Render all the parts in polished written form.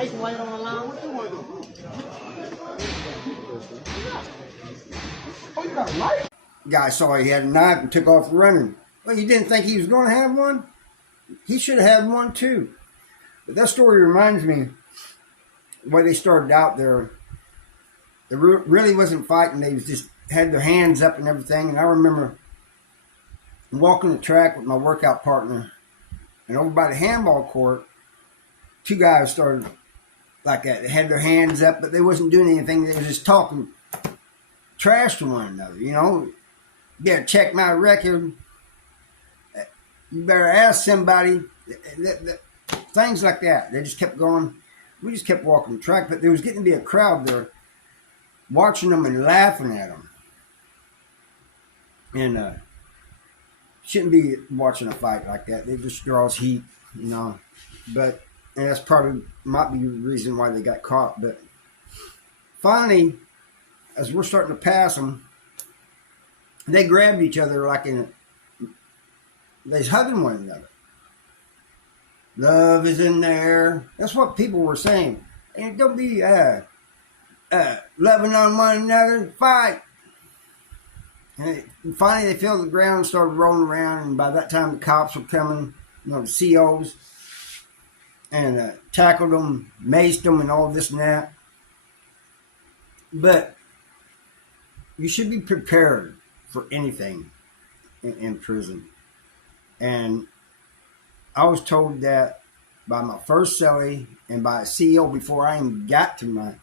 ice white on the line. What you want to do? Oh, you got a light? Guy saw he had a knife and took off running. Well, you didn't think he was going to have one? He should have had one too. But that story reminds me the way they started out there. They really wasn't fighting. They was just had their hands up and everything. And I remember walking the track with my workout partner, and over by the handball court, two guys started like that. They had their hands up, but they wasn't doing anything. They was just talking trash to one another. You know, you better check my record. You better ask somebody. Things like that. They just kept going. We just kept walking the track, but there was getting to be a crowd there watching them and laughing at them. And shouldn't be watching a fight like that. It just draws heat, you know. But and that's probably might be the reason why they got caught. But finally, as we're starting to pass them, they grabbed each other like they's hugging one another. Love is in there. That's what people were saying. And don't be loving on one another. Fight. And finally, they fell to the ground and started rolling around. And by that time, the cops were coming, you know, the COs, and tackled them, maced them, and all this and that. But you should be prepared for anything in prison. And I was told that by my first cellie and by a CO before I even got to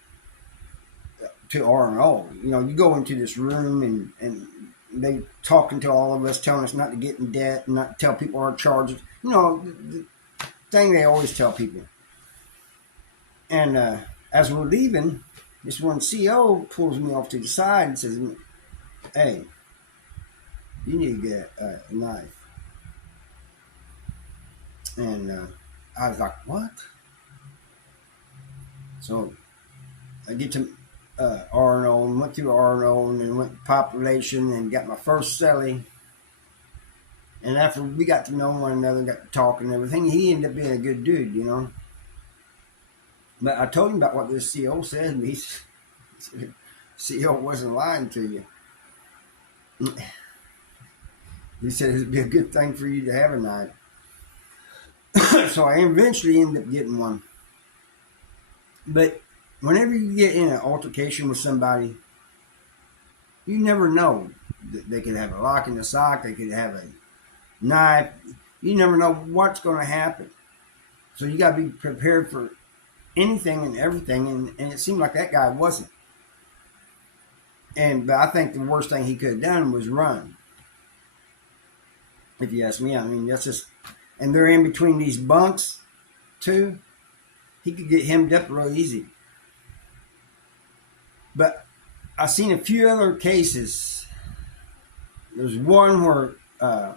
R&O. You know, you go into this room and they talking to all of us, telling us not to get in debt and not to tell people our charges. You know, the thing they always tell people. And as we're leaving, this one CO pulls me off to the side and says, "Hey, you need to get a knife." And I was like, "What?" So I get to R&O and went through R&O and then went to population and got my first cellie. And after we got to know one another, got to talk and everything, he ended up being a good dude, you know. But I told him about what this CO said, and he said, CO wasn't lying to you. He said it'd be a good thing for you to have a knife. So I eventually ended up getting one. But whenever you get in an altercation with somebody, you never know. They could have a lock in the sock. They could have a knife. You never know what's going to happen. So you got to be prepared for anything and everything. And it seemed like that guy wasn't. But I think the worst thing he could have done was run. If you ask me, I mean, that's just... And they're in between these bunks, too. He could get hemmed up real easy. But I've seen a few other cases. There's one where a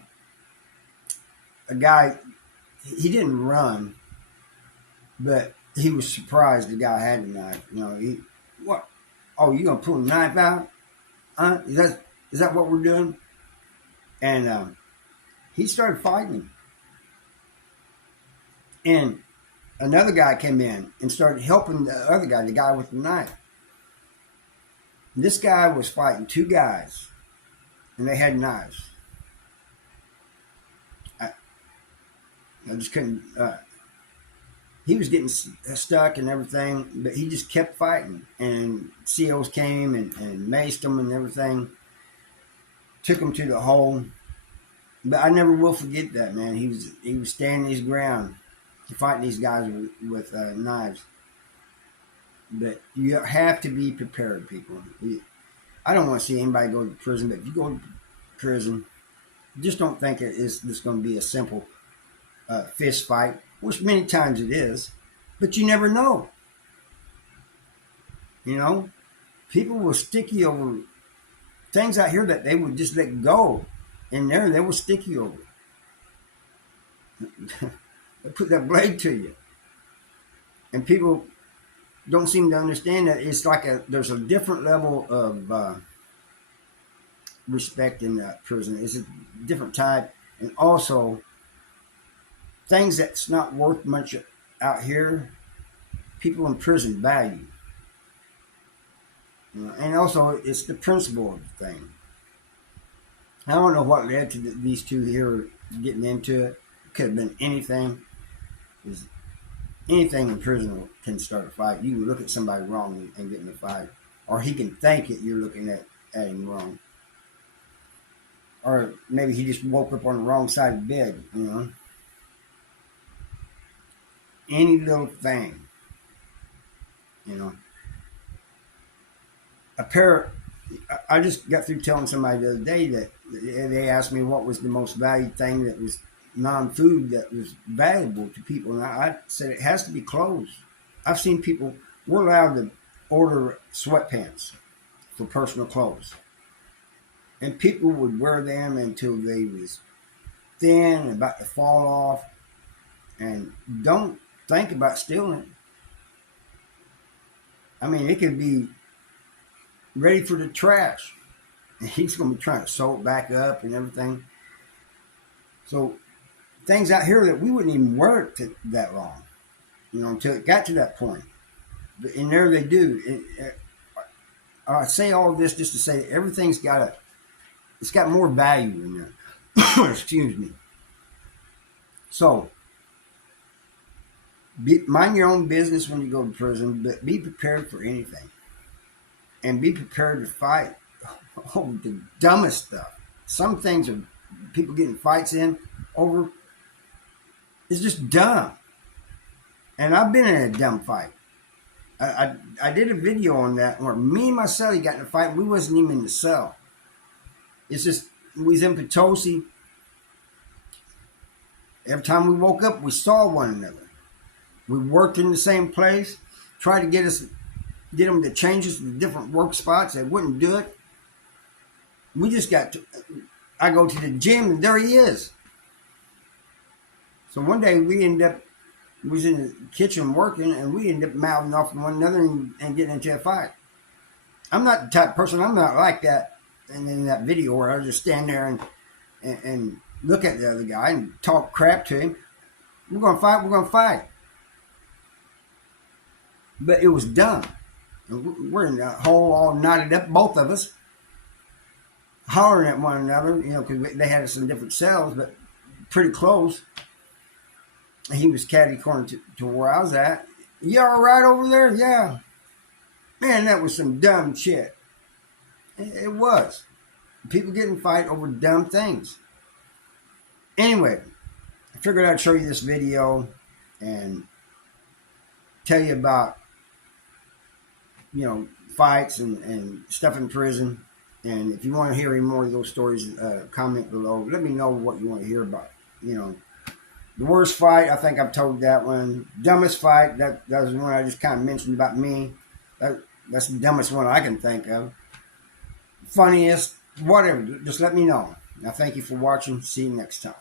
guy, he didn't run, but he was surprised the guy had a knife. You know, what? Oh, you gonna pull a knife out? Is that what we're doing? And he started fighting him. And another guy came in and started helping the other guy, the guy with the knife. And this guy was fighting two guys, and they had knives. I just couldn't. He was getting stuck and everything, but he just kept fighting. And COs came and maced him and everything. Took him to the hole. But I never will forget that, man. He was standing his ground. Fighting these guys with knives. But you have to be prepared, people. I don't want to see anybody go to prison, but if you go to prison, just don't think it's just going to be a simple fist fight, which many times it is, but you never know. You know, people will sticky over things out here that they would just let go. And there, they will sticky over. They put that blade to you. And people don't seem to understand that it's like there's a different level of respect in that prison. It's a different type. And also, things that's not worth much out here, people in prison value. And also, it's the principle of the thing. I don't know what led to these two here getting into it. It could have been anything. Because anything in prison can start a fight. You can look at somebody wrong and get in a fight. Or he can think that you're looking at him wrong. Or maybe he just woke up on the wrong side of the bed, Any little thing, I just got through telling somebody the other day that they asked me what was the most valued thing that was non-food that was valuable to people. And I said it has to be clothes. I've seen people, we're allowed to order sweatpants for personal clothes. And people would wear them until they was thin and about to fall off. And don't think about stealing. I mean, it could be ready for the trash. And he's going to be trying to sew it back up and everything. So things out here that we wouldn't even wear it that long, until it got to that point. And there they do. I say all this just to say that everything's it's got more value in there. Excuse me. So, mind your own business when you go to prison, but be prepared for anything. And be prepared to fight over the dumbest stuff. Some things are people getting fights in over. It's just dumb. And I've been in a dumb fight. I did a video on that where me and my cellie got in a fight and we wasn't even in the cell. It's just, we was in Potosi. Every time we woke up, we saw one another. We worked in the same place, tried to get them to change us to different work spots. They wouldn't do it. We just I go to the gym and there he is. So one day we was in the kitchen working and we ended up mouthing off one another and getting into a fight. I'm not the type of person, I'm not like that. And in that video where I just stand there and look at the other guy and talk crap to him. We're going to fight. But it was dumb. We're in that hole all knotted up, both of us, hollering at one another, because they had us in different cells, but pretty close. He was catty corner to where I was at. You all right over there? Yeah. Man, that was some dumb shit. It was. People get in fight over dumb things. Anyway, I figured I'd show you this video and tell you about, fights and stuff in prison. And if you want to hear any more of those stories, comment below. Let me know what you want to hear about. The worst fight, I think I've told that one. Dumbest fight, that was the one I just kind of mentioned about me. That's the dumbest one I can think of. Funniest, whatever. Just let me know. Now, thank you for watching. See you next time.